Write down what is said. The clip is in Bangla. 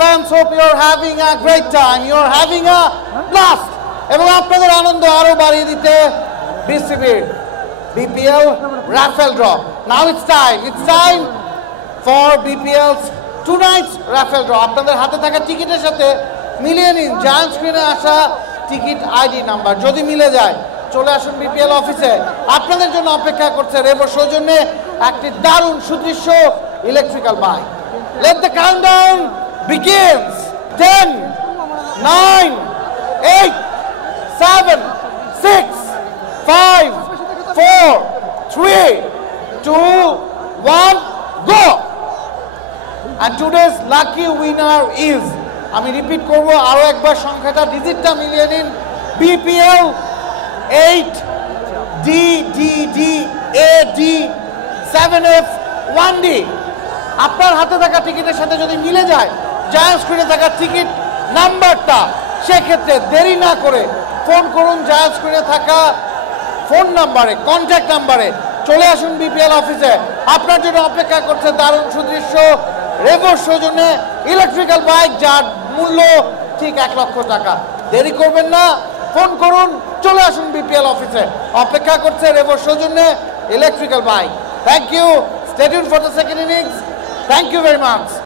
fans hope you're having a great time, you're having a blast. এবং আপনাদের আনন্দ আরো বাড়িয়ে দিতে বিসিবির BPL raffle draw. Now it's time for BPL's tonight's raffle draw. আপনাদের হাতে থাকা টিকিটের সাথে মিলিয়ে নিন জায়ান্ট স্ক্রিনে আসা টিকিট আইডি নাম্বার। যদি মিলে যায় চলে আসুন বিপিএল অফিসে। আপনাদের জন্য অপেক্ষা করছে রেবো সৌজন্যে একটি দারুণ সুদৃশ্য electrical bike. Let the countdown begins. 10, 9, 8, 7, 6, 5, 4, 3, 2, 1, go! And today's lucky winner is, আমি রিপিট করব আরো একবার সংখ্যাটা, ডিজিটটা মিলিয়ে নিন, BPL 8DDDAD 7F1D। আপনার হাতে থাকা টিকিটের সাথে যদি মিলে যায় জায়ান্ট স্ক্রিনে থাকা টিকিট নাম্বারটা, সেক্ষেত্রে দেরি না করে ফোন করুন জায়ান্ট স্ক্রিনে থাকা ফোন নাম্বারে, কন্ট্যাক্ট নাম্বারে। চলে আসুন বিপিএল অফিসে। আপনার জন্য অপেক্ষা করছে দারুণ সুদৃশ্য রেভোর সৌজন্যে ইলেকট্রিক্যাল বাইক, যার মূল্য ঠিক 1 লক্ষ টাকা। দেরি করবেন না, ফোন করুন, চলে আসুন বিপিএল অফিসে। অপেক্ষা করছে রেভোর সৌজন্যে electrical bike. Thank you. Stay tuned for the second innings. Thank you very much.